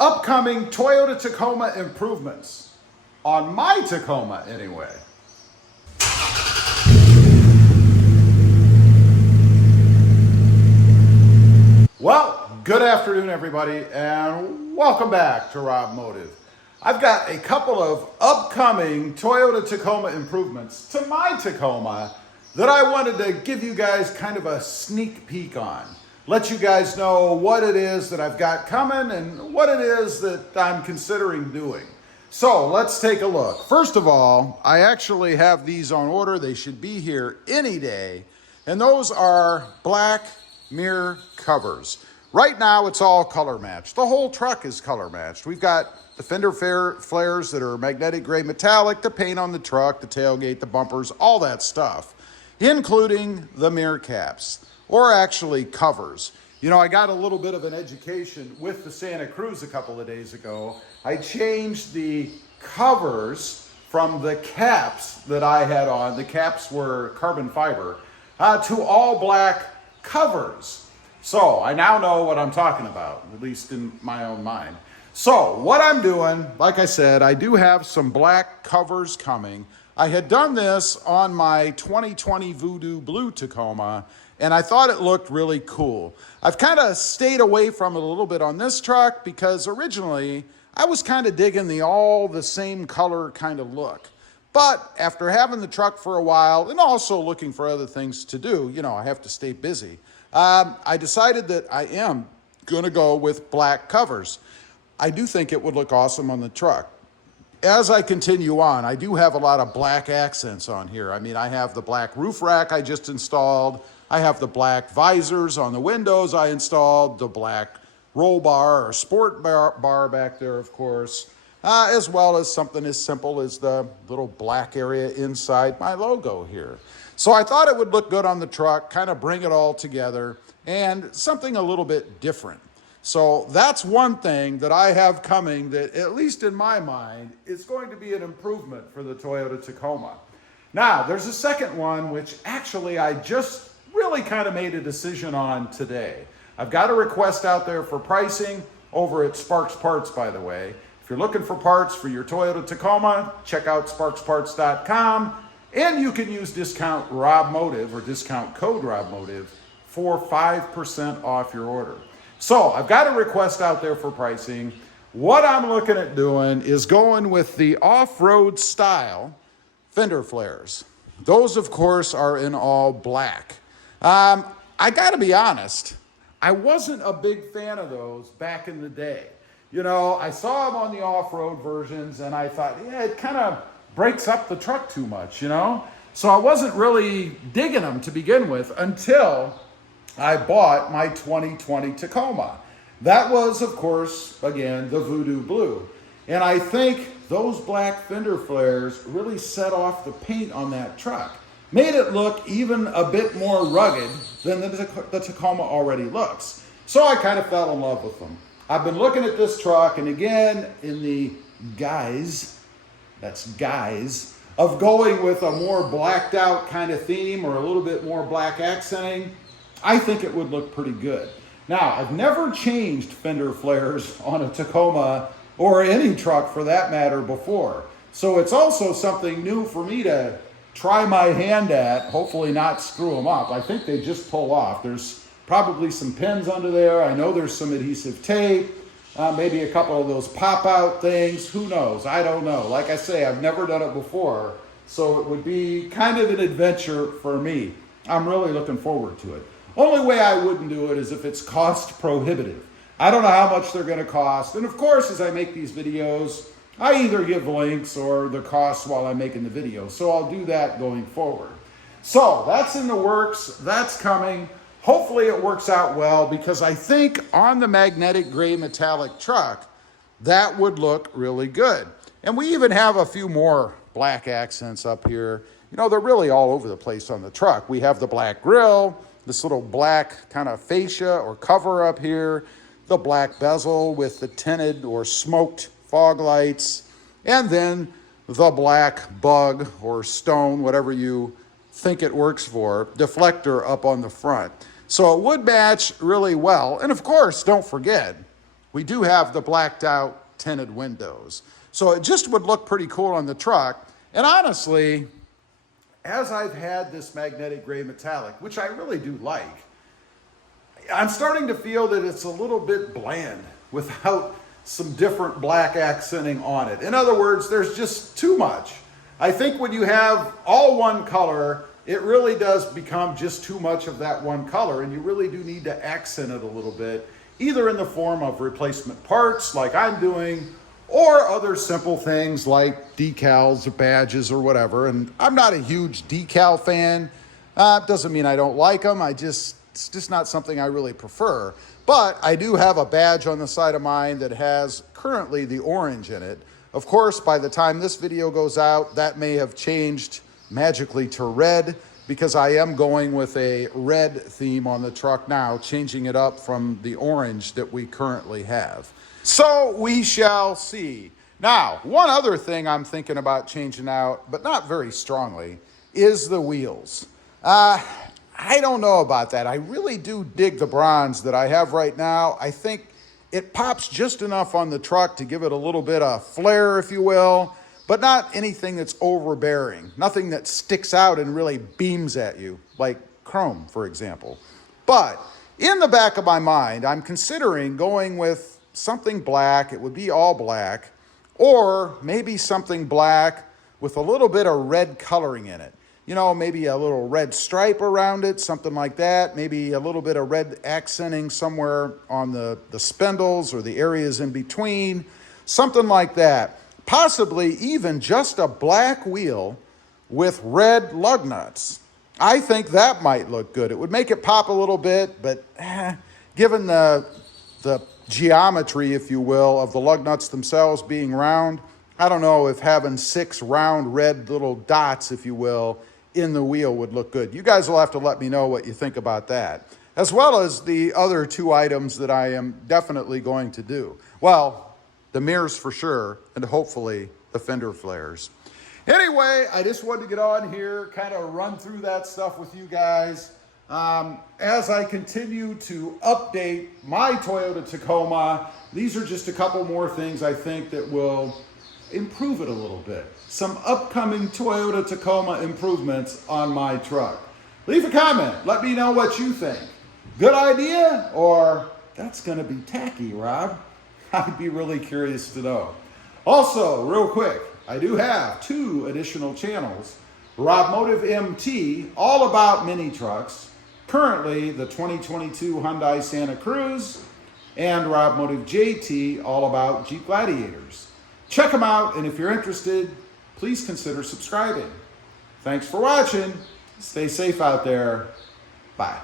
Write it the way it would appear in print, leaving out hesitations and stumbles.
Upcoming Toyota Tacoma improvements. On my Tacoma, anyway. Well, good afternoon, everybody, and welcome back to RobMotive. I've got a couple of upcoming Toyota Tacoma improvements to my Tacoma that I wanted to give you guys kind of a sneak peek on. Let you guys know what it is that I've got coming and what it is that I'm considering doing. So let's take a look. First of all, I actually have these on order. They should be here any day. And those are black mirror covers. Right now, it's all color matched. The whole truck is color matched. We've got the Fender Flares that are magnetic gray metallic, the paint on the truck, the tailgate, the bumpers, all that stuff, including the mirror caps, or actually covers. You know, I got a little bit of an education with the Santa Cruz a couple of days ago. I changed the covers from the caps that I had on, the caps were carbon fiber, to all black covers. So I now know what I'm talking about, at least in my own mind. So what I'm doing, like I said, I do have some black covers coming. I had done this on my 2020 Voodoo Blue Tacoma, and I thought it looked really cool. I've kind of stayed away from it a little bit on this truck because originally I was kind of digging all the same color kind of look. But after having the truck for a while and also looking for other things to do, you know, I have to stay busy. I decided that I am gonna go with black covers. I do think it would look awesome on the truck. As I continue on, I do have a lot of black accents on here. I mean, I have the black roof rack I just installed. I have the black visors on the windows I installed, the black roll bar or sport bar back there, of course, as well as something as simple as the little black area inside my logo here. So I thought it would look good on the truck, kind of bring it all together, and something a little bit different. So that's one thing that I have coming that, at least in my mind, is going to be an improvement for the Toyota Tacoma. Now, there's a second one, which actually I just really kind of made a decision on today. I've got a request out there for pricing over at Sparks Parts, by the way. If you're looking for parts for your Toyota Tacoma, check out sparksparts.com, and you can use discount RobMotive or discount code RobMotive for 5% off your order. So I've got a request out there for pricing. What I'm looking at doing is going with the off-road style Fender Flares. Those, of course, are in all black. I gotta be honest, I wasn't a big fan of those back in the day. You know, I saw them on the off-road versions and I thought, yeah, it kind of breaks up the truck too much, you know? So I wasn't really digging them to begin with until I bought my 2020 Tacoma. That was, of course, again, the Voodoo Blue. And I think those black Fender Flares really set off the paint on that truck. Made it look even a bit more rugged than the Tacoma already looks. So I kind of fell in love with them. I've been looking at this truck, and again, in the guise of going with a more blacked out kind of theme or a little bit more black accenting, I think it would look pretty good. Now, I've never changed Fender Flares on a Tacoma or any truck for that matter before. So it's also something new for me to try my hand at, hopefully not screw them up. I think they just pull off. There's probably some pins under there. I know there's some adhesive tape, maybe a couple of those pop-out things. Who knows? I don't know. Like I say, I've never done it before, so it would be kind of an adventure for me. I'm really looking forward to it. Only way I wouldn't do it is if it's cost prohibitive. I don't know how much they're going to cost. And of course, as I make these videos, I either give links or the costs while I'm making the video. So I'll do that going forward. So that's in the works. That's coming. Hopefully it works out well because I think on the magnetic gray metallic truck, that would look really good. And we even have a few more black accents up here. You know, they're really all over the place on the truck. We have the black grille, this little black kind of fascia or cover up here, the black bezel with the tinted or smoked fog lights, and then the black bug or stone, whatever you think it works for, deflector up on the front. So it would match really well. And of course, don't forget, we do have the blacked out tinted windows. So it just would look pretty cool on the truck. And honestly, as I've had this magnetic gray metallic, which I really do like, I'm starting to feel that it's a little bit bland without some different black accenting on it. In other words, there's just too much. I think when you have all one color, it really does become just too much of that one color, and you really do need to accent it a little bit, either in the form of replacement parts like I'm doing, or other simple things like decals or badges or whatever. And I'm not a huge decal fan. Doesn't mean I don't like them. It's just not something I really prefer. But I do have a badge on the side of mine that has currently the orange in it. Of course, by the time this video goes out, that may have changed magically to red, because I am going with a red theme on the truck now, changing it up from the orange that we currently have. So we shall see. Now, one other thing I'm thinking about changing out, but not very strongly, is the wheels. I don't know about that. I really do dig the bronze that I have right now. I think it pops just enough on the truck to give it a little bit of flair, if you will, but not anything that's overbearing. Nothing that sticks out and really beams at you, like chrome, for example. But in the back of my mind, I'm considering going with something black. It would be all black, or maybe something black with a little bit of red coloring in it. You know, maybe a little red stripe around it, something like that. Maybe a little bit of red accenting somewhere on the spindles or the areas in between, something like that. Possibly even just a black wheel with red lug nuts. I think that might look good. It would make it pop a little bit, but given the geometry, if you will, of the lug nuts themselves being round, I don't know if having 6 round red little dots, if you will, in the wheel would look good. You guys will have to let me know what you think about that, as well as the other 2 items that I am definitely going to do. Well, the mirrors for sure, and hopefully the Fender Flares. Anyway, I just wanted to get on here, kind of run through that stuff with you guys. As I continue to update my Toyota Tacoma, these are just a couple more things I think that will improve it a little bit. Some upcoming Toyota Tacoma improvements on my truck. Leave a comment. Let me know what you think. Good idea, or that's going to be tacky, Rob? I'd be really curious to know. Also, real quick, I do have 2 additional channels. RobMotive MT, all about mini trucks. Currently, the 2022 Hyundai Santa Cruz, and RobMotive JT, all about Jeep Gladiators. Check them out, and if you're interested, please consider subscribing. Thanks for watching. Stay safe out there. Bye.